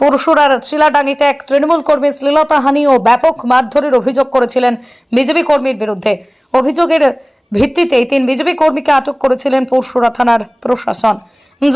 পরশুরার চিলাডাঙ্গিতে এক তৃণমূল কর্মী শ্লীলতাহানি ও ব্যাপক মারধরের অভিযোগ করেছিলেন বিজেপি কর্মীর বিরুদ্ধে। অভিযোগের ভিত্তিতে 3 বিজেপি কর্মীকে আটক করেছিলেন পরশুরা থানার প্রশাসন।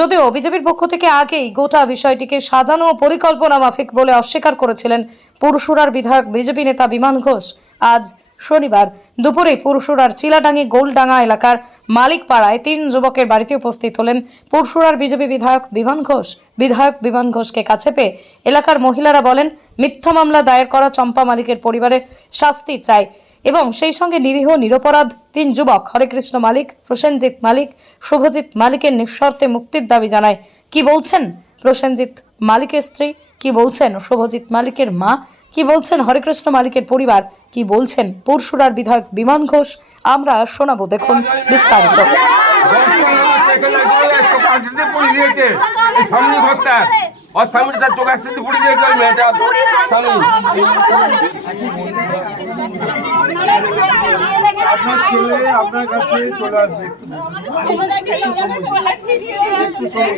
যদিও বিজেপির পক্ষ থেকে আগেই গোটা বিষয়টিকে সাজানো ও পরিকল্পনা মাফিক বলে অস্বীকার করেছিলেন পরশুরার বিধায়ক বিজেপি নেতা বিমান ঘোষ। আজ শনিবার দুপুরে পরশুরার চিলাডাঙ্গি গোলডাঙ্গা এলাকার মালিকপাড়ায় 3 যুবকের বাড়িতে উপস্থিত হলেন পরশুরার বিজেপি বিধায়ক বিমান ঘোষ। বিধায়ক বিমান ঘোষকে কাছে পেয়ে এলাকার মহিলারা বলেন, মিথ্যা মামলা দায়ের করা চম্পা মালিকের পরিবারের শাস্তি চাই এবং সেই সঙ্গে নিরীহ নিরপরাধ 3 যুবক হরেকৃষ্ণ মালিক, প্রসেনজিৎ মালিক, শুভজিৎ মালিকের নিঃশর্তে মুক্তির দাবি জানায়। কি বলছেন প্রসেনজিৎ মালিকের স্ত্রী, কি বলছেন শুভজিৎ মালিকের মা, কি বলছেন হরেকৃষ্ণ মালিকের পরিবার, কি বলছেন পরশুরার বিধায়ক বিমান ঘোষ, আমরা শোনাবো। দেখুন বিস্তারিত। আপনার ছেলে আপনার কাছে চলে আসবে।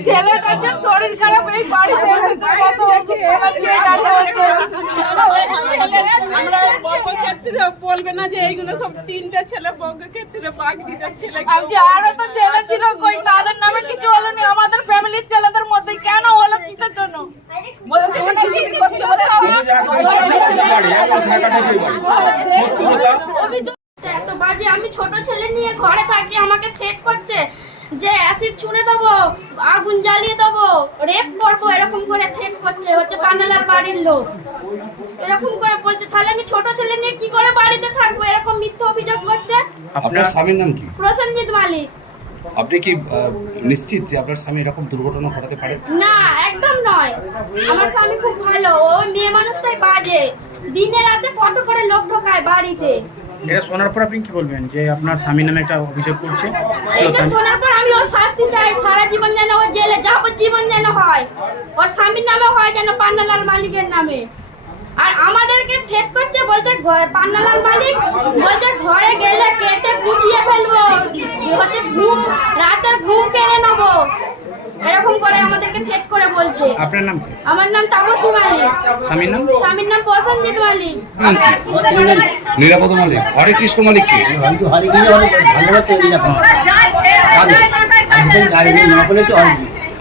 ছেলেটার শরীর খারাপ, এই বাড়িতে বলবে না যে এইগুলো সব 3টা ছেলে বউকে ক্ষেত্রে বাগ দিতে ছেলে আরো তো ছেলে ছিল, কই তাদের নামে কিছু হলো না। আমাদের ফ্যামিলির ছেলেদের মধ্যে কেন হলো, কিসের জন্য? এত বাজে, আমি ছোট ছেলে নিয়ে ঘরে থাকি, আমাকে থ্রেট করছে যে অ্যাসিড ছুঁড়ে দেবো, আগুন জ্বালিয়ে দেবো, রেপ করবো, এরকম করে থ্রেট করছে। হচ্ছে পান্নালাল বাড়ির লোক, এরকম করে বলছে। তাহলে আমি ছোট ছেলে নিয়ে কি করে বাড়িতে থাকবো? এরকম মিথ্যা অভিযোগ করছে। আপনার স্বামীর নাম কি? প্রসেনজিৎ মালিক। আপনি কি নিশ্চিত যে আপনার স্বামী এরকম দুর্ঘটনা ঘটাতে পারে? না, একদম নয়। আমার স্বামী খুব ভালো, ওই মেয়ে মানুষটাই বাজে। দিনে রাতে কত করে লোক ঢোকায় বাড়িতে। এটা শোনার পর আপনি কি বলবেন যে আপনার স্বামী নামে একটা অভিযোগ করছে? এটা শোনার পর আমি ওর শাস্তি চাই, সারা জীবন যেন ও জেলে যাবজ্জীবন যেন হয়, ওর স্বামীর নামে হয় যেন, পান্নালাল মালিকের নামে। আর আমাদেরকে ঠেক করছে, বলছে পান্নালাল মালিক বলছে ঘরে গেলে কেটে পুছিয়ে ফেলবো, হচ্ছে ঘুম, রাতের ঘুম কেড়ে নেবো, এরকম করে আমাদেরকে ঠেক করে বলছে। আপনার নাম? আমার নাম তাপসী মালিক। স্বামীর নাম? স্বামীর নাম প্রসেনজিৎ মালিক। নিরাপদ মালিক হরেকৃষ্ণ মালিক কে?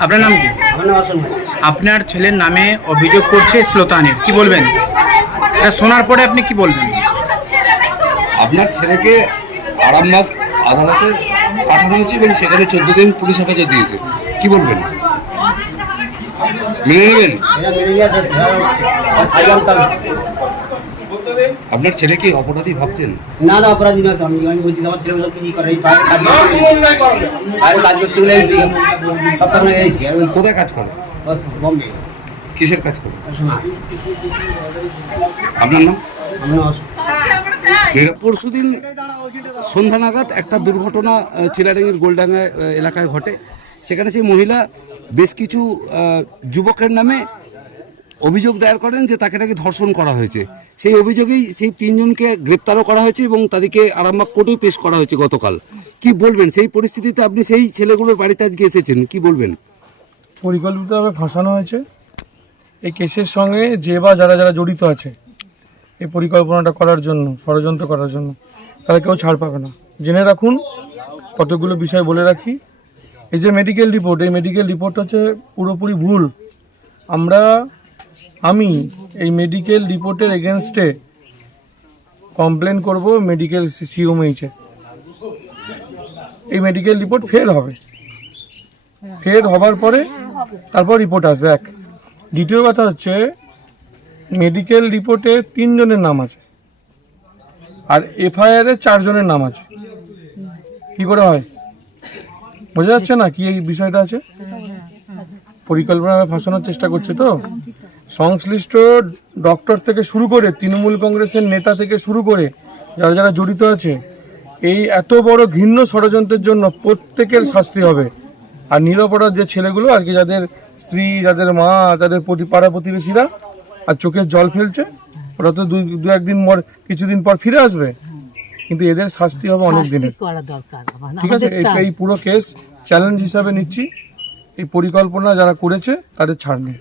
আপনার নাম কি? আপনার ছেলের নামে অভিযোগ করছে শ্লীলতাহানির, কি বলবেন? এটা শোনার পরে আপনি কি বলবেন? আপনার ছেলেকে আরামবাগ আদালতে পাঠানো হয়েছে এবং সেখানে 14 দিন পুলিশ হেফাজত দিয়েছে, কি বলবেন? মেনে নেবেন? আপনার ছেলে কি অপরাধী ভাবছেন? না না, অপরাধী নয়। আমি বলছি আমার ছেলে কি করে, কাজ করতে গেলে কোথায় কাজ করে? বম্বে। কিসের কাজ করে? আপনার নাম? পরশুদিন সন্ধ্যা নাগাদ একটা দুর্ঘটনা চিলাডাঙ্গির গোলডাঙ্গা এলাকায় ঘটে। সেখানে সেই মহিলা বেশ কিছু যুবকের নামে অভিযোগ দায়ের করেন যে তাকে নাকি ধর্ষণ করা হয়েছে। সেই অভিযোগেই সেই 3 জনকে গ্রেপ্তারও করা হয়েছে এবং তাদেরকে আরামবাগ কোর্টেও পেশ করা হয়েছে গতকাল। কি বলবেন সেই পরিস্থিতিতে? আপনি সেই ছেলেগুলোর বাড়িতে আজকে এসেছেন, কি বলবেন? পরিকল্পিতভাবে ফাঁসানো হয়েছে। এই কেসের সঙ্গে যে বা যারা যারা জড়িত আছে এই পরিকল্পনাটা করার জন্য, ষড়যন্ত্র করার জন্য, তারা কেউ ছাড় পাবে না। জেনে রাখুন, কতগুলো বিষয় বলে রাখি। এই যে মেডিকেল রিপোর্ট, এই মেডিকেল রিপোর্ট হচ্ছে পুরোপুরি ভুল। আমি এই মেডিকেল রিপোর্টের এগেনস্টে কমপ্লেন করব মেডিকেল সিওমএইচে। এই মেডিকেল রিপোর্ট ফের হবে, ফের হবার পরে তারপর রিপোর্ট আসবে। এক, দ্বিতীয় কথা হচ্ছে মেডিকেল রিপোর্টে 3 জনের নাম আছে আর এফআইআরে 4 জনের নাম আছে। কি করে হয় বোঝা যাচ্ছে না কি এই বিষয়টা আছে? পরিকল্পনাভাবে ফাঁসানোর চেষ্টা করছে। তো সংশ্লিষ্ট ডক্টর থেকে শুরু করে তৃণমূল কংগ্রেসের নেতা থেকে শুরু করে যারা যারা জড়িত আছে এই এত বড় ঘৃণ্য ষড়যন্ত্রের জন্য প্রত্যেকের শাস্তি হবে। আর নিরপরাধ যে ছেলেগুলো আজকে, যাদের স্ত্রী, যাদের মা, যাদের পাড়া প্রতিবেশীরা আর চোখের জল ফেলছে, ওরা তো দু একদিন পর, কিছুদিন পর ফিরে আসবে, কিন্তু এদের শাস্তি হবে অনেক দিনের। ঠিক আছে? এই পুরো কেস চ্যালেঞ্জ হিসাবে নিচ্ছি। এই পরিকল্পনা যারা করেছে তাদের ছাড় নেই।